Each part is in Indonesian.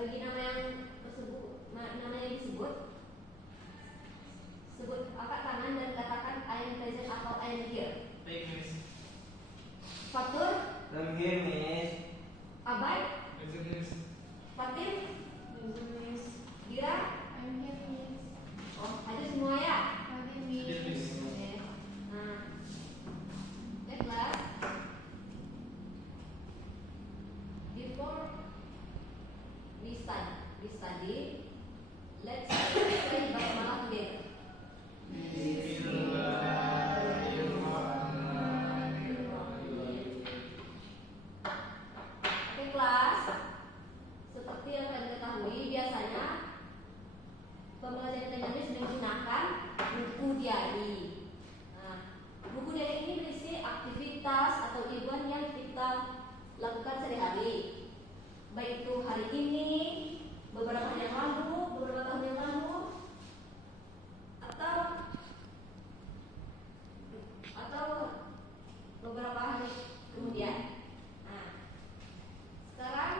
bagi nama yang tersebut, nama yang disebut, sebut angkat tangan dan katakan I am present atau I am here. Baik, Miss. Fatur, I'm here, Miss. Abai, Present, Miss. Fatim, Present, Miss. Dira. I'm here, Miss. Oh, ada semua ya? Hadir, Hadir, Miss. Miss. Oke. Nah, oke kelas. Before we study, let's say basmalah together. Oke kelas, seperti yang kalian ketahui, biasanya pembelajaran teknis menggunakan buku diary. Nah, buku diary ini berisi aktivitas atau event yang kita lakukan sehari-hari, baik itu hari ini, beberapa hari yang lalu, beberapa tahun yang lalu, atau beberapa hari kemudian. Sekarang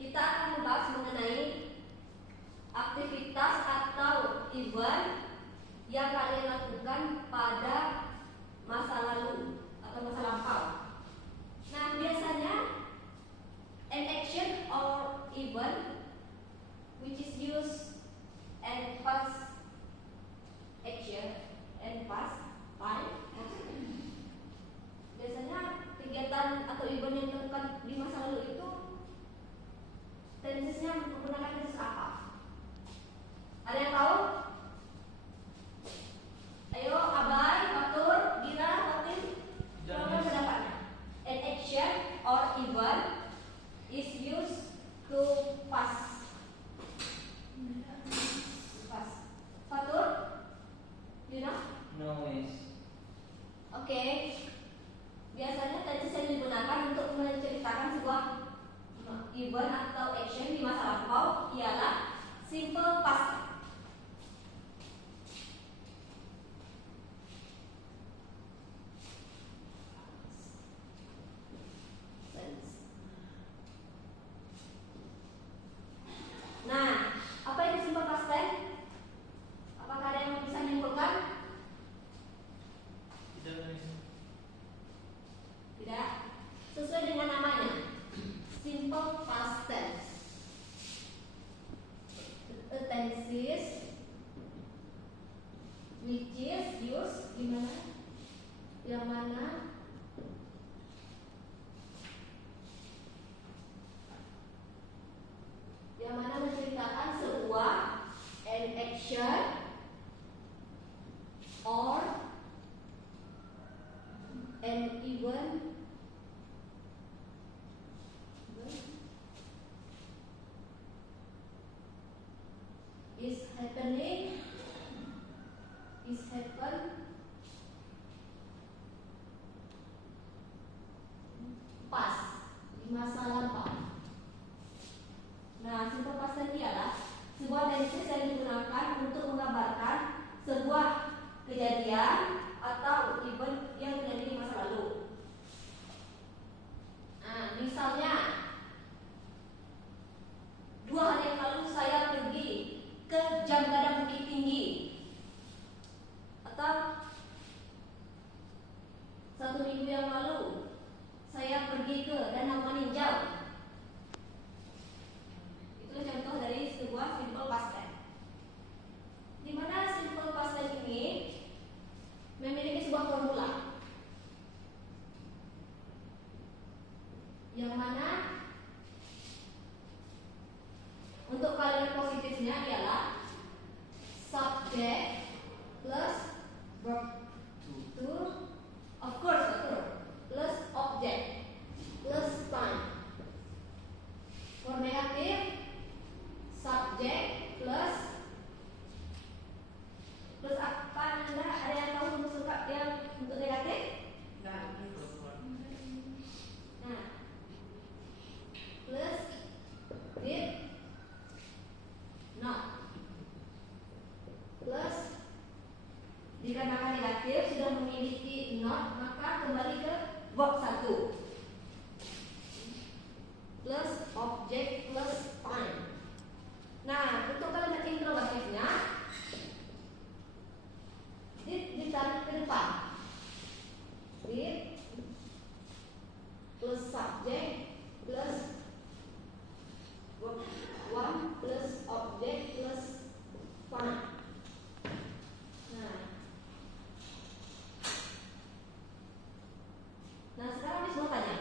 kita akan membahas mengenai aktivitas atau event yang kalian lakukan pada masa lalu atau masa lampau. Nah, biasanya an action or event which is used and past action and past time. Biasanya kegiatan atau event yang dilakukan di masa lalu itu tensesnya menggunakan tenses apa? Ada yang tahu? Ayo, Abai, Fatur, Dira, Fatim, coba pendapatnya. An action or event is used to pass. Fatur, you know? No, Miss. Oke. Biasanya tenses yang digunakan untuk menceritakan sebuah event atau action di masa lampau ialah simple past tense. Nah, apa itu simple past tense? Apakah ada yang bisa menyimpulkan? Tidak, Miss. Tidak. Sesuai dengan namanya, simple past tense. A tenses which is used di mana? Yang mana? Yang mana menceritakan sebuah an action or an event is happening, is happen past, di masa lampau. Nah, simple past tense ialah sebuah tenses yang digunakan untuk menggambarkan sebuah kejadian atau event yang terjadi di masa lalu. Nah, misalnya 2 hari yang lalu saya pergi ke Jam Gadang Bukit Tinggi, atau 1 minggu yang lalu saya pergi ke Danau Meninjau. Itulah contoh dari sebuah simple past tense. Di mana simple past tense ini memiliki sebuah formula yang mana untuk kalimat positifnya ialah subject plus verb to, of course, plus object plus time. For negatif, subject plus apa? Anda ada yang tahu untuk yang untuk negatif? Nah, plus with not. verb 1 plus object plus time. Nah, untuk kalimat interrogatifnya ditarik ke depan. Did plus subject plus verb 1 plus object plus time. Nah, sekarang Miss mau tanya,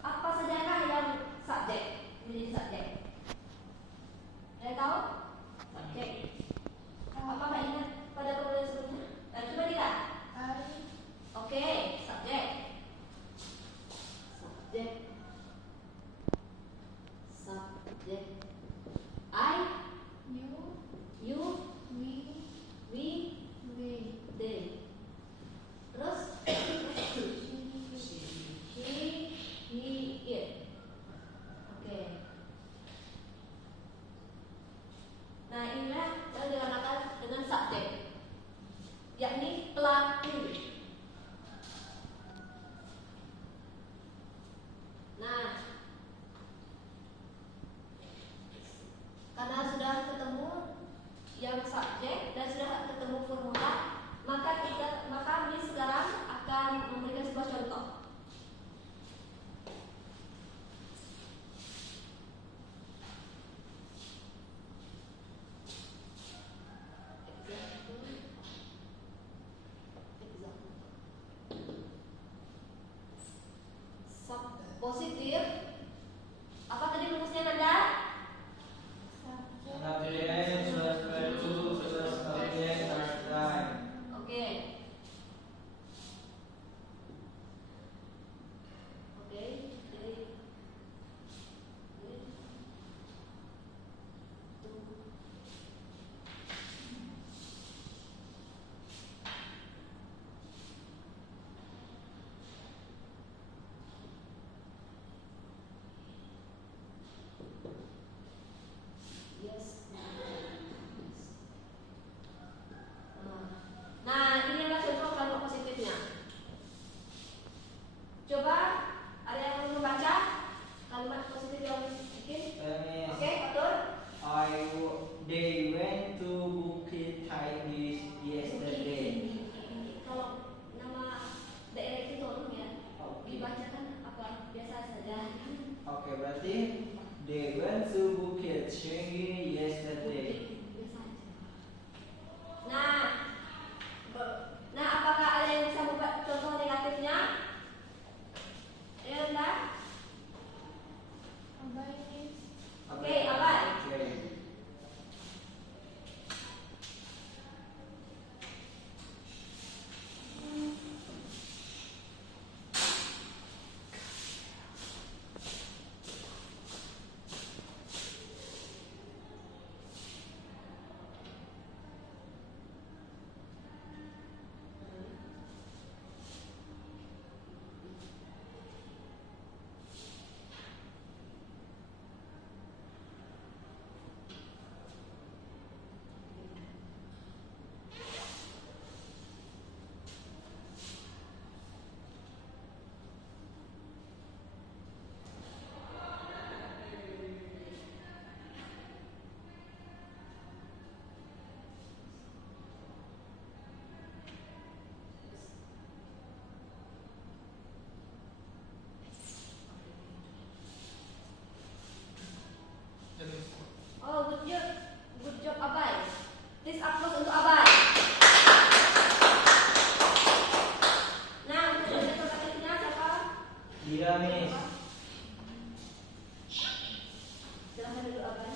apa sajakah yang subjek menjadi subjek? Ada tahu? Subjek. Apakah ingat pada pembelajaran sebelumnya? Coba lihat. Oke, subjek. Subjek. Subjek. I, you, we, they. Terus she, he, it. Oke. Nah, inilah yang dinamakan dengan subjek, yakni pelaku. Nah, karena sudah ketemu yang subjek dan sudah ketemu formula, maka Miss sekarang akan memberikan sebuah contoh. Positif. Apa tadi rumusnya Nanda? Subject plus verb 2 plus object plus time. Oke. Jadi yes. Nah, ini adalah contoh kalimat positifnya. Coba ada yang mau membaca kalimat positif yang bikin? Miss, Oke, betul. they went to Bukit Tinggi yesterday. Kalau nama daerah itu tolong ya dibacakan apa biasa saja. Oke, berarti they went to Bukit Tinggi yesterday. Biasa aja. Nah, apakah ada yang bisa membuat contoh negatifnya? Ya, enggak? Oke, abai. Oke. Oh, good job Abai. Please applause untuk Abai. Nah, untuk bagian negatifnya siapa? Dira, Miss. Silahkan dulu Abai.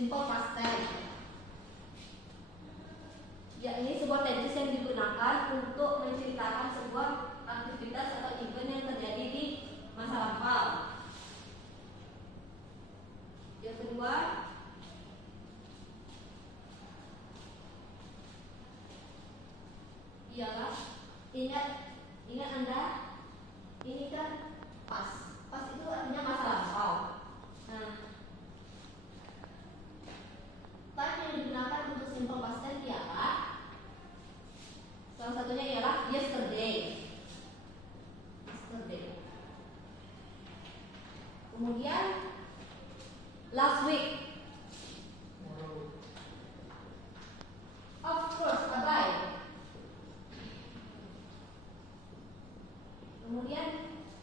simple past tense. Yakni sebuah tenses yang digunakan untuk menceritakan sebuah aktivitas atau event yang terjadi di masa lampau. Yang kedua, ialah ingat Anda, ini kan pas itu artinya masa lampau. Nah, time yang digunakan untuk simple past tense ialah salah satunya ialah yesterday. Kemudian last week. Of course, abai. Kemudian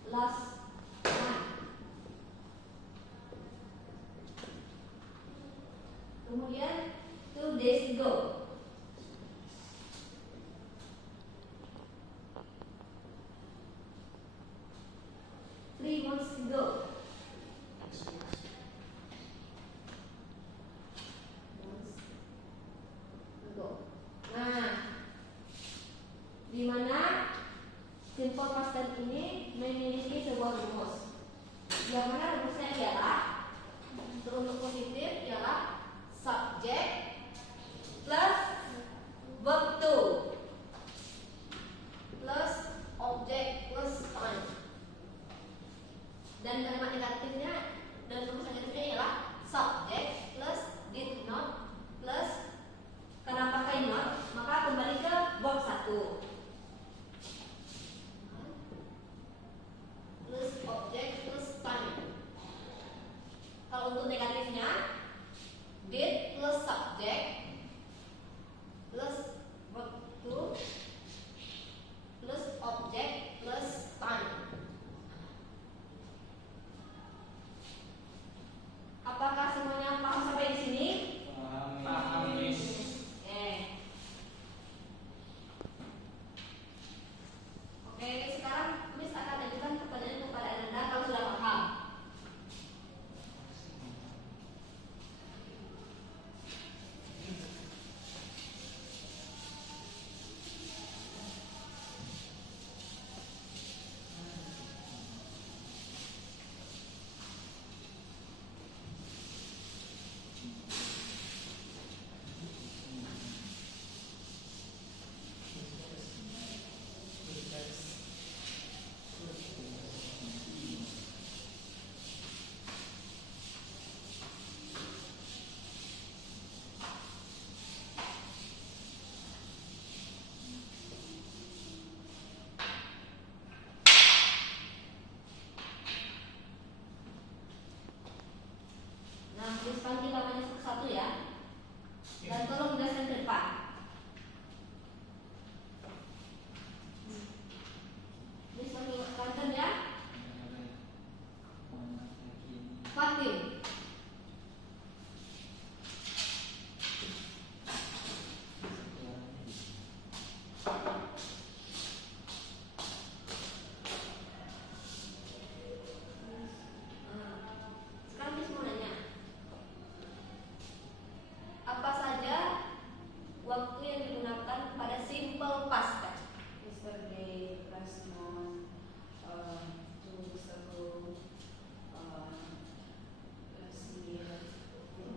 last month. Kemudian 2 days ago. Three months ago. Nah, di mana simple past tense ini memiliki sebuah rumus. Yang mana rumusnya ialah untuk positif ialah subject plus verb to plus object plus time. Dan kalimat negatifnya dan rumus negatifnya ialah subject plus did not plus karena pakai not maka kembali ke verb 1 plus object plus time. Kalau untuk negatifnya did plus subject plus verb 2 plus object plus time. Apakah semuanya paham sampai di sini? Paham, Miss. Oke, sekarang Miss akan ajukan pertanyaan kepada Anda kalau sudah paham. Nah, Miss panggil namanya satu-satu ya. Dan tolong jelaskan ke depan. Miss panggil Kanten ya. Fatim. Sekarang Miss mau nanya, apa saja waktu yang digunakan pada simple past tense? Yesterday, last month, 2 weeks ago, last year.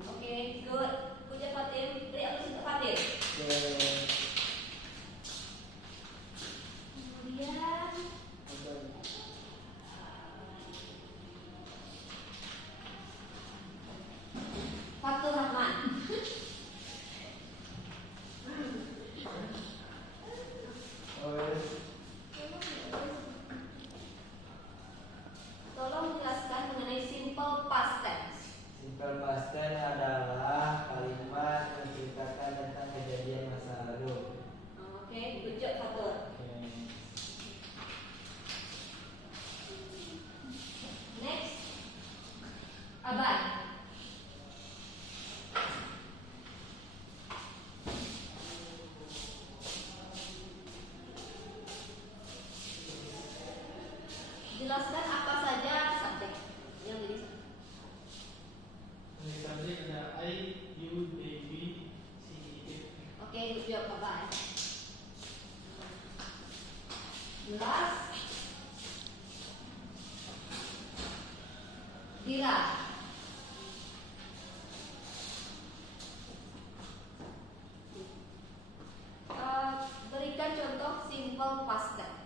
Oke, good. Puja Fatim. Beri aplaus untuk Fatim. Kemudian Fatur Rahman. Tolong jelaskan mengenai simple past tense. Simple past tense adalah kalimat menceritakan tentang kejadian masa lalu. Oke, good job Fatur. Next, Abang. Jelaskan apa saja subjek yang jadi Subjek ada I, Dira. Berikan contoh simple past tense.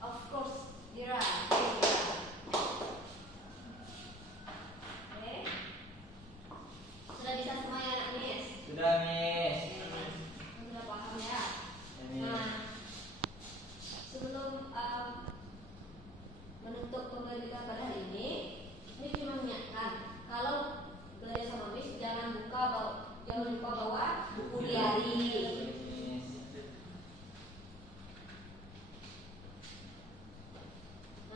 Of course, Dira. Oke. Sudah bisa semua ya anak Miss? Sudah, Miss. Sudah paham ya? Ya, Miss. Nah, sebelum menutup pembelajaran pada hari ini cuma mengingatkan kalau belajar sama Miss jangan lupa bawa buku diari. Miss.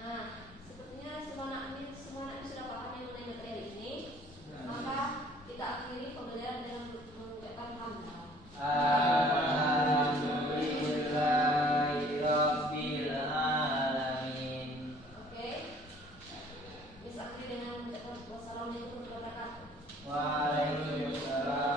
Nah, sepertinya semua anak Miss sudah paham yang mengenai materi hari ini. Maka kita akhiri pembelajaran dengan mengucapkan hamdalah. Alhamdulillahirabbil alamin. Oke. Miss akhiri dengan mengucapkan wassalamualaikum warahmatullahi wabarakatuh. Waalaikumsalam